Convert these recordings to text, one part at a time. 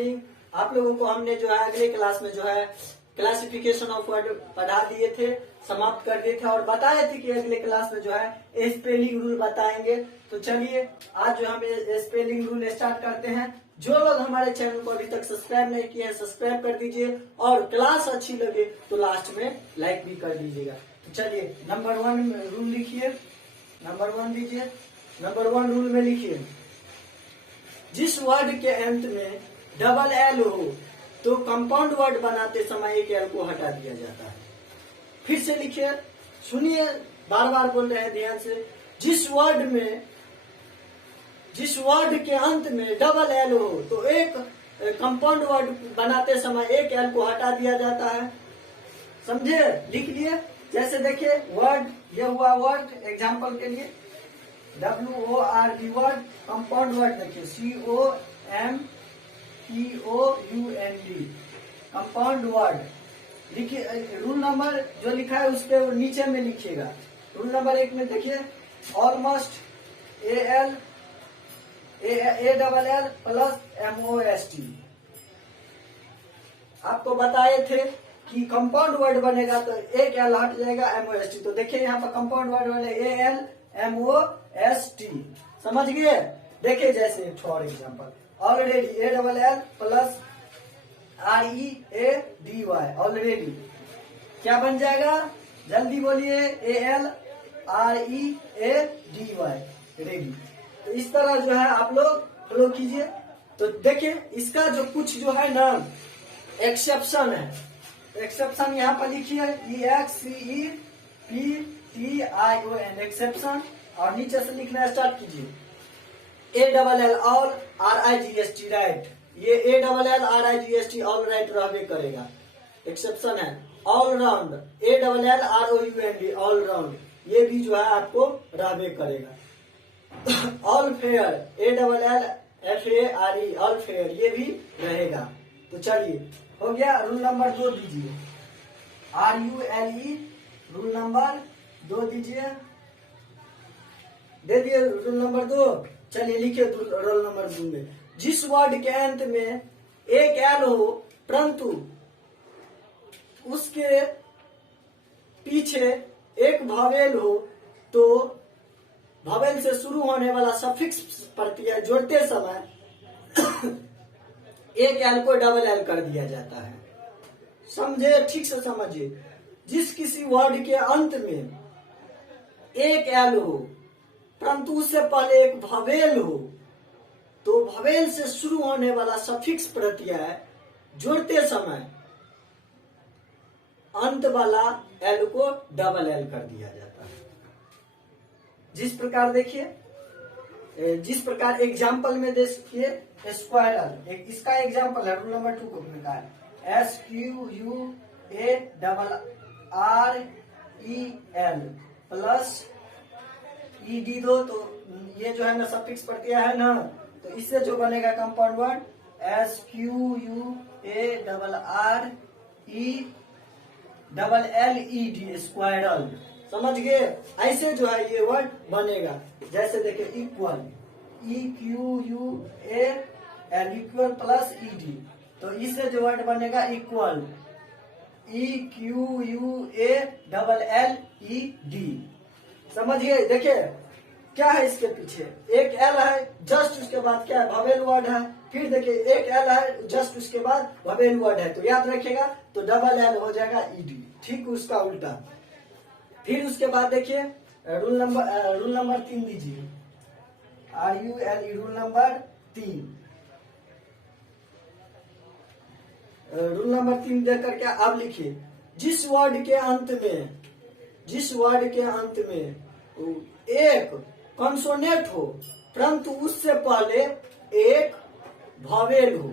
Spelling आप लोगों को हमने जो है अगले क्लास में जो है क्लासिफिकेशन ऑफ वर्ड पढ़ा दिए थे, समाप्त कर दिए थे और बताए थे कि अगले क्लास में जो है स्पेलिंग रूल बताएंगे। तो चलिए आज जो हम स्पेलिंग रूल स्टार्ट करते हैं। जो लोग हमारे चैनल को अभी तक सब्सक्राइब नहीं किए हैं सब्सक्राइब कर दीजिए और क्लास अच्छी लगे तो लास्ट में लाइक भी कर दीजिएगा। तो चलिए नंबर 1 रूल लिखिए, नंबर 1 दीजिए। नंबर 1 रूल में लिखिए, जिस वर्ड के अंत में डबल एल हो तो कंपाउंड वर्ड बनाते समय एक एल को हटा दिया जाता है। फिर से लिखिए, सुनिए, बार बार बोल रहे हैं ध्यान से। जिस वर्ड के अंत में डबल एल हो तो एक कंपाउंड वर्ड बनाते समय एक एल को हटा दिया जाता है। समझे? लिख लिए। जैसे देखिए वर्ड, ये हुआ वर्ड, एग्जाम्पल के लिए WORD वर्ड, कंपाउंड वर्ड देखिए COMPOUND कंपाउंड वर्ड। लिखिए, रूल नंबर जो लिखा है उस पे नीचे में लिखिएगा। रूल नंबर 1 में देखिए ऑलमोस्ट ALL प्लस MOST। आपको बताए थे कि कंपाउंड वर्ड बनेगा तो एक एल हट जाएगा MOST। तो देखिए यहाँ पर कंपाउंड वर्ड बने ALMOST। समझ गए? देखिए जैसे for example already ALL plus READY already क्या बन जाएगा? जल्दी बोलिए, ALREADY रेडी। तो इस तरह जो है आप लोग फॉलो कीजिए। तो देखिए इसका जो कुछ जो है ना एक्सेप्शन है, एक्सेप्शन यहाँ पर लिखिए EXCEPTION एक्सेप्शन और नीचे से लिखना स्टार्ट कीजिए ALL ऑल RIGST राइट। ये ALL RIGST ऑल राइट रहबे करेगा। एक्सेप्शन है all round ALL ROUND all round, ये भी जो है आपको रहबे करेगा। All fair ALL FARE all fair, ये भी रहेगा। तो चलिए हो गया। रूल नंबर 2 दीजिए, RULE रूल नंबर 2 दीजिए। दे दिए रूल नंबर 2। चलिए लिखिए रूल नंबर 2 में, जिस वर्ड के अंत में एक एल हो परंतु उसके पीछे एक भावेल हो तो भावेल से शुरू होने वाला सफिक्स प्रत्यय जोड़ते समय एक एल को डबल एल कर दिया जाता है। समझे? ठीक से समझिए। जिस किसी वर्ड के अंत में एक एल हो परंतु उससे पहले एक भावेल हो तो भावेल से शुरू होने वाला सफिक्स प्रत्यय जोड़ते समय अंत वाला एल को डबल एल कर दिया जाता है। जिस प्रकार देखिए, जिस प्रकार एग्जाम्पल में देखिए स्क्वायरल, एक इसका एग्जाम्पल है रूल नंबर 2 को का है SQUARREL प्लस ED दो, तो ये जो है ना सफिक्स प्रत्यय है ना, तो इससे जो बनेगा कंपाउंड वर्ड SQUARRELLED स्क्वायरल। समझ गए? ऐसे जो है ये वर्ड बनेगा। जैसे देखिए equal EQUAL equal plus ED, तो इससे जो वर्ड बनेगा इक्वल EQUALLED। समझ गए? देखिए क्या है इसके पीछे, एक एल है, जस्ट उसके बाद क्या है भावेल वर्ड है। फिर देखिए एक एल है, जस्ट उसके बाद भावेल वर्ड है, तो याद रखिएगा तो डबल एल हो जाएगा ED। ठीक उसका उल्टा। फिर उसके बाद देखिए रूल नंबर 3 दीजिए, RULE rule number 3। Rule number 3 देकर के अब लिखिए, जिस वर्ड के अंत में एक कंसोनेंट हो परंतु उससे पहले एक भावेल हो।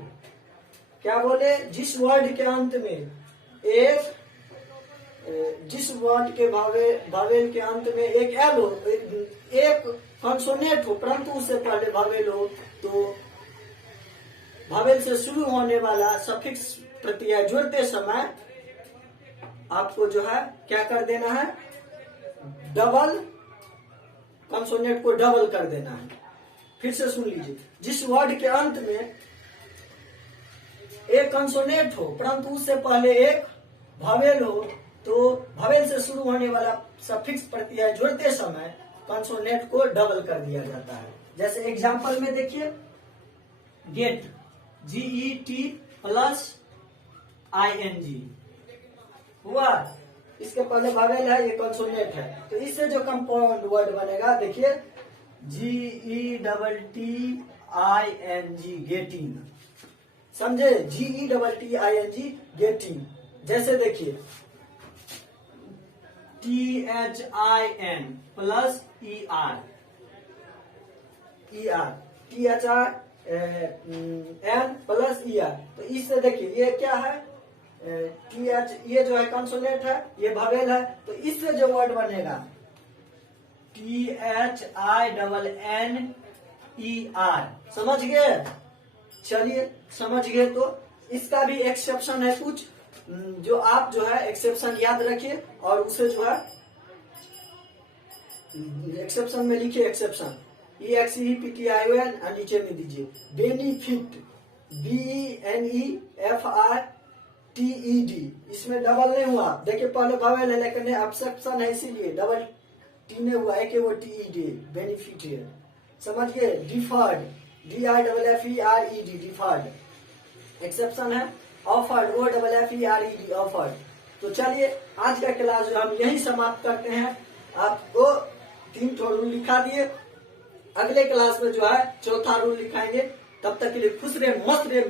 क्या बोले? जिस वर्ड के अंत में भावेल के अंत में एक एल हो, एक कंसोनेंट हो परंतु उससे पहले भावेल हो तो भावेल से शुरू होने वाला सफिक्स प्रत्यय जोड़ते समय आपको जो है क्या कर देना है, डबल कंसोनेंट को डबल कर देना है। फिर से सुन लीजिए, जिस वर्ड के अंत में एक कंसोनेंट हो परंतु उससे पहले एक वॉवेल हो, तो वॉवेल से शुरू होने वाला सफिक्स प्रत्यय जोड़ते समय कंसोनेंट को डबल कर दिया जाता है। जैसे एग्जांपल में देखिए, गेट, GET प्लस ING हुआ, इसके पहले वॉवेल है, ये कंसोनेंट है, तो इससे जो कंपाउंड वर्ड बनेगा देखिए GETTING, गेटिंग। समझे? GETTING, getting. जैसे देखिए THIN plus ER, THIN plus ER, तो इससे देखिए ये क्या है, TH, ये जो है कंसोनेंट है, ये वॉवेल है, तो इससे जो वर्ड बनेगा THINNER। समझ गए? चलिए समझ गए, तो इसका भी एक्सेप्शन है कुछ, जो आप जो है एक्सेप्शन याद रखिए और उसे जो है एक्सेप्शन में लिखिए, एक्सेप्शन EXEPTION और नीचे में दीजिए बेनिफिट, BENEFRTED, इसमें डबल नहीं हुआ, देखिए पहले वॉवेल है लेकिन एक्सेप्शन है इसीलिए डबल टी में हुआ है कि वो TED, बेनिफिट है। समझ गए? डिफर्ड, DIFFERED, डिफर्ड एक्सेप्शन है। Offered, OFFERED, offered. तो चलिए आज का क्लास जो हम यही समाप्त करते हैं। आपको 3 रूल लिखा दिए, अगले क्लास में जो है 4था रूल लिखाएंगे। तब तक के लिए खुश रहे, मस्त रहे।